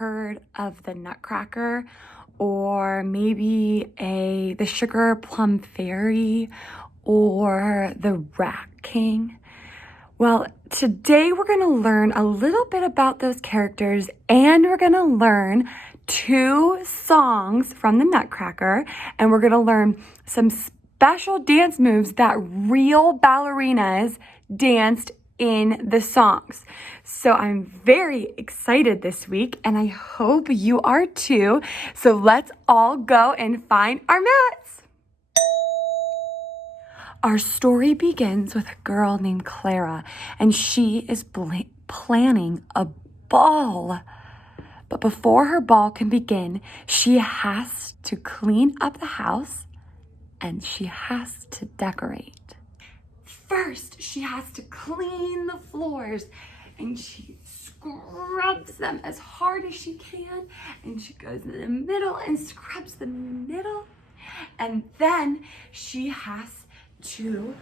heard of the Nutcracker or maybe the Sugar Plum Fairy or the Rat King? Well, today we're going to learn a little bit about those characters, and we're going to learn 2 songs from the Nutcracker, and we're going to learn some special dance moves that real ballerinas danced in the songs. So I'm very excited this week, and I hope you are too. So let's all go and find our mats. Our story begins with a girl named Clara, and she is planning a ball. But before her ball can begin, she has to clean up the house and she has to decorate. First, she has to clean the floors, and she scrubs them as hard as she can, and she goes in the middle and scrubs the middle, and then she has to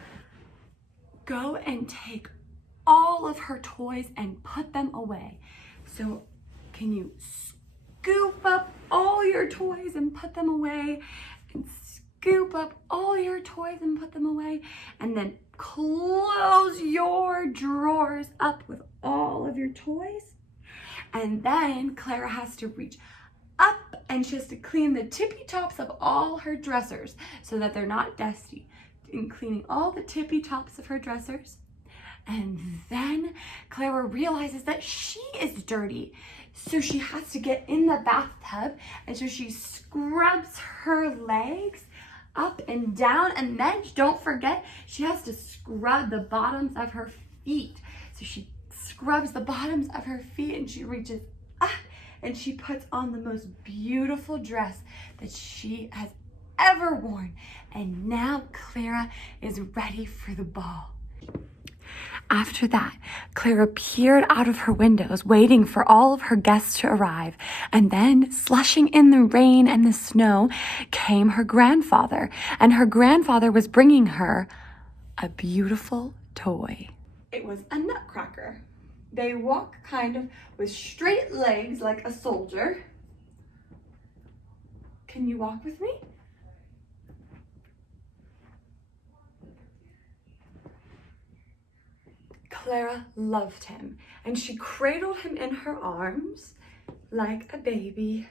go and take all of her toys and put them away. So can you scoop up all your toys and put them away, and scoop up all your toys and put them away, and then close your drawers up with all of your toys. And then Clara has to reach up and she has to clean the tippy tops of all her dressers so that they're not dusty. And cleaning all the tippy tops of her dressers. And then Clara realizes that she is dirty. So she has to get in the bathtub, and so she scrubs her legs up and down, and then don't forget, she has to scrub the bottoms of her feet. So she scrubs the bottoms of her feet, and she reaches up and she puts on the most beautiful dress that she has ever worn. And now Clara is ready for the ball. After that, Clara peered out of her windows, waiting for all of her guests to arrive. And then, slushing in the rain and the snow, came her grandfather. And her grandfather was bringing her a beautiful toy. It was a nutcracker. They walk kind of with straight legs like a soldier. Can you walk with me? Clara loved him, and she cradled him in her arms like a baby.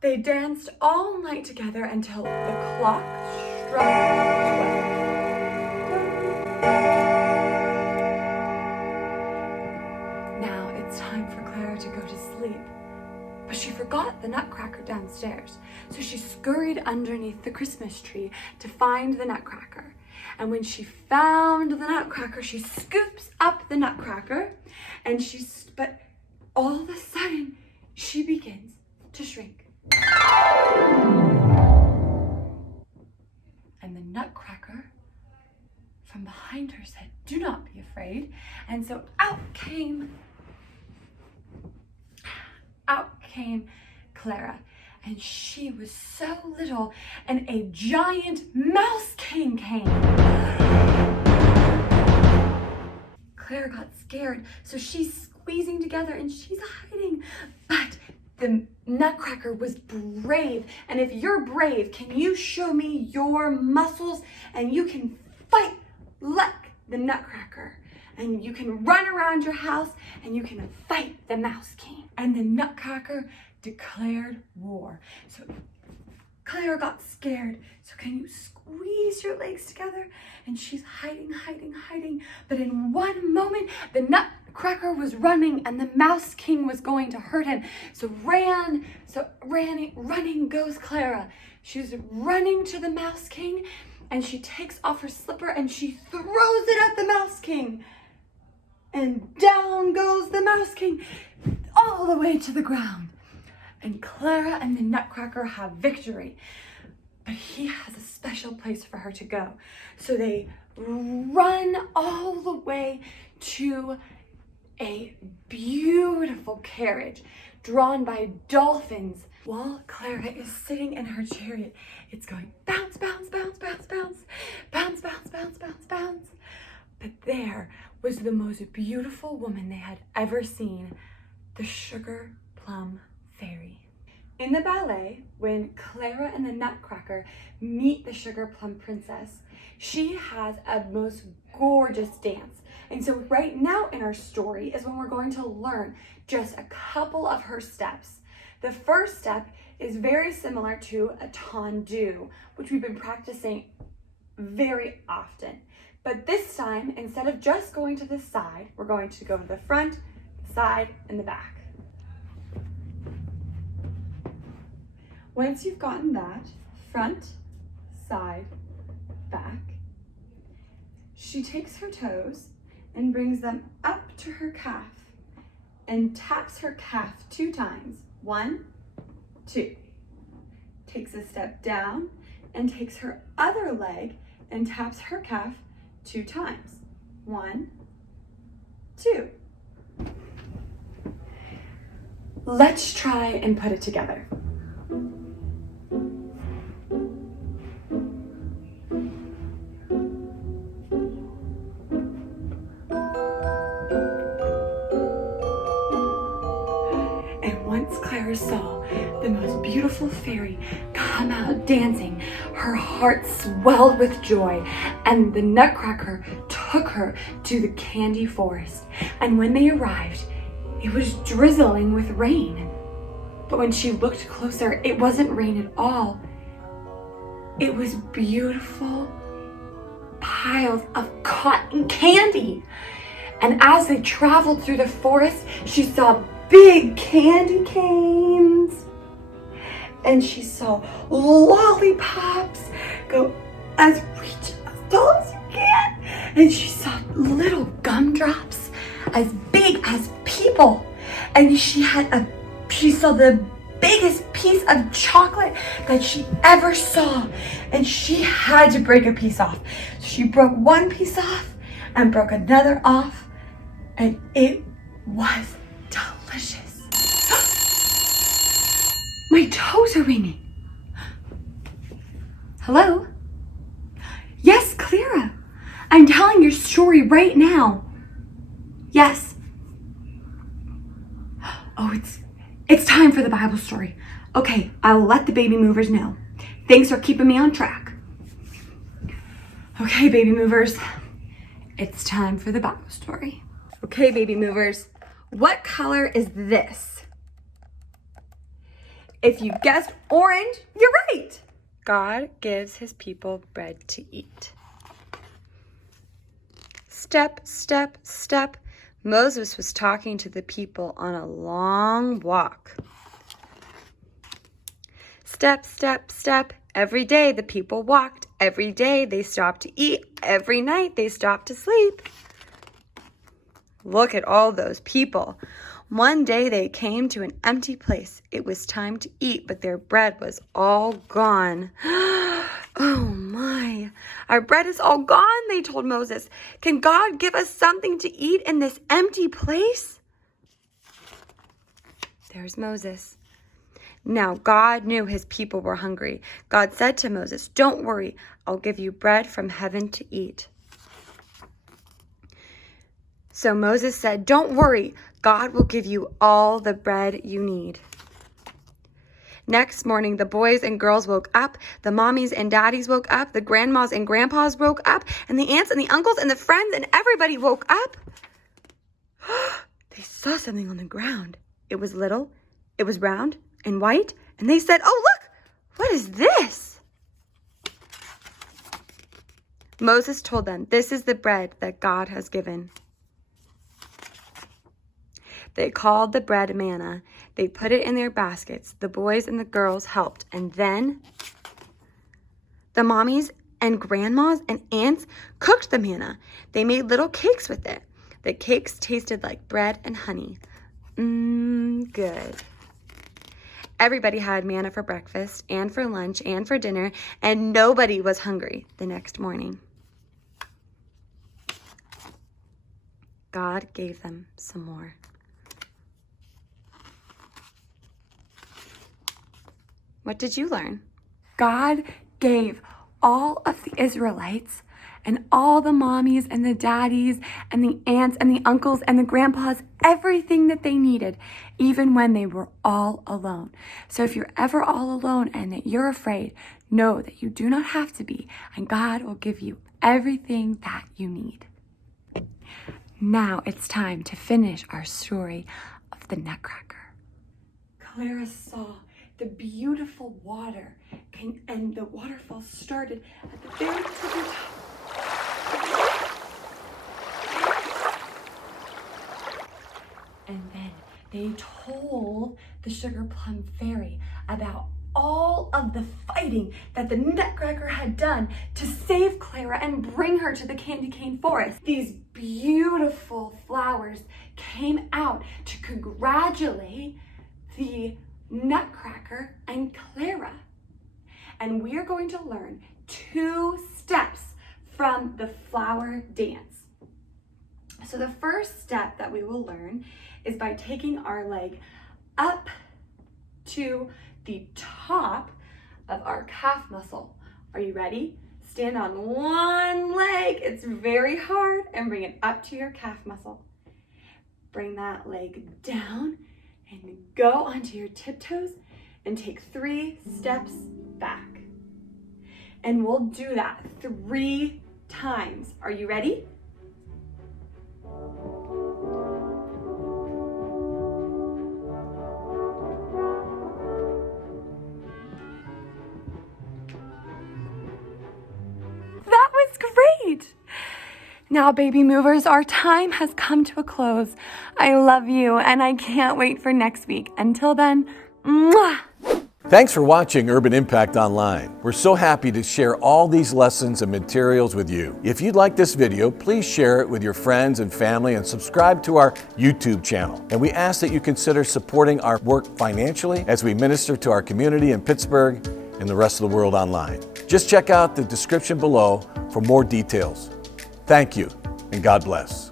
They danced all night together until the clock struck 12. Now it's time for Clara to go to sleep, but she forgot the Nutcracker downstairs, so she scurried underneath the Christmas tree to find the Nutcracker. And when she found the Nutcracker, she scoops up the Nutcracker, and but all of a sudden, she begins to shrink. And the Nutcracker from behind her said, "Do not be afraid." And so out came Clara. And she was so little, and a giant mouse king came. Clara got scared, so she's squeezing together and she's hiding. But the Nutcracker was brave, and if you're brave, can you show me your muscles and you can fight like the Nutcracker? And you can run around your house and you can fight the Mouse King. And the Nutcracker declared war. So Clara got scared. So can you squeeze your legs together? And she's hiding. But in one moment, the Nutcracker was running and the Mouse King was going to hurt him. So running goes Clara. She's running to the Mouse King, and she takes off her slipper and she throws it at the Mouse King. And down goes the Mouse King all the way to the ground. And Clara and the Nutcracker have victory. But he has a special place for her to go. So they run all the way to a beautiful carriage drawn by dolphins. While Clara is sitting in her chariot, it's going bounce, bounce, bounce, bounce, bounce, bounce, bounce, bounce, bounce, bounce. But there was the most beautiful woman they had ever seen, the Sugar Plum Fairy. In the ballet, when Clara and the Nutcracker meet the Sugar Plum Princess, she has a most gorgeous dance. And so right now in our story is when we're going to learn just a couple of her steps. The first step is very similar to a tendu, which we've been practicing very often. But this time, instead of just going to the side, we're going to go to the front, the side, and the back. Once you've gotten that, front, side, back, she takes her toes and brings them up to her calf and taps her calf 2 times. 1, 2. Takes a step down and takes her other leg and taps her calf 2 times. 1, 2. Let's try and put it together. Clara saw the most beautiful fairy come out dancing. Her heart swelled with joy, and the Nutcracker took her to the candy forest. And when they arrived, it was drizzling with rain. But when she looked closer, it wasn't rain at all. It was beautiful piles of cotton candy. And as they traveled through the forest, she saw big candy canes, and she saw lollipops go as tall as you can, and she saw little gumdrops as big as people, and she saw the biggest piece of chocolate that she ever saw, and she had to break a piece off. So she broke one piece off and broke another off, and it was delicious. My toes are ringing. Hello? Yes, Clara. I'm telling your story right now. Yes. Oh, it's time for the Bible story. Okay, I will let the baby movers know. Thanks for keeping me on track. Okay, baby movers, it's time for the Bible story. Okay, baby movers, what color is this? If you guessed orange, you're right. God gives his people bread to eat. Step, step, step. Moses was talking to the people on a long walk. Step, step, step. Every day the people walked. Every day they stopped to eat. Every night they stopped to sleep. Look at all those people. One day they came to an empty place. It was time to eat, but their bread was all gone. Oh my, our bread is all gone, they told Moses. Can God give us something to eat in this empty place? There's Moses. Now God knew his people were hungry. God said to Moses, "Don't worry, I'll give you bread from heaven to eat." So Moses said, "Don't worry, God will give you all the bread you need." Next morning, the boys and girls woke up, the mommies and daddies woke up, the grandmas and grandpas woke up, and the aunts and the uncles and the friends and everybody woke up. They saw something on the ground. It was little, it was round and white, and they said, "Oh, look, what is this?" Moses told them, "This is the bread that God has given." They called the bread manna. They put it in their baskets. The boys and the girls helped. And then the mommies and grandmas and aunts cooked the manna. They made little cakes with it. The cakes tasted like bread and honey. Good. Everybody had manna for breakfast and for lunch and for dinner, and nobody was hungry the next morning. God gave them some more. What did you learn? God gave all of the Israelites and all the mommies and the daddies and the aunts and the uncles and the grandpas everything that they needed, even when they were all alone. So if you're ever all alone and that you're afraid, know that you do not have to be, and God will give you everything that you need. Now it's time to finish our story of the Nutcracker. Clara saw the beautiful water and the waterfall started at the very tippy top. And then they told the Sugar Plum Fairy about all of the fighting that the Nutcracker had done to save Clara and bring her to the candy cane forest. These beautiful flowers came out to congratulate the Nutcracker and Clara. And we are going to learn 2 steps from the flower dance. So the first step that we will learn is by taking our leg up to the top of our calf muscle. Are you ready? Stand on one leg. It's very hard, and bring it up to your calf muscle. Bring that leg down and go onto your tiptoes and take 3 steps back. And we'll do that 3 times. Are you ready? That was great! Now, baby movers, our time has come to a close. I love you, and I can't wait for next week. Until then, mwah! Thanks for watching Urban Impact Online. We're so happy to share all these lessons and materials with you. If you'd like this video, please share it with your friends and family and subscribe to our YouTube channel. And we ask that you consider supporting our work financially as we minister to our community in Pittsburgh and the rest of the world online. Just check out the description below for more details. Thank you, and God bless.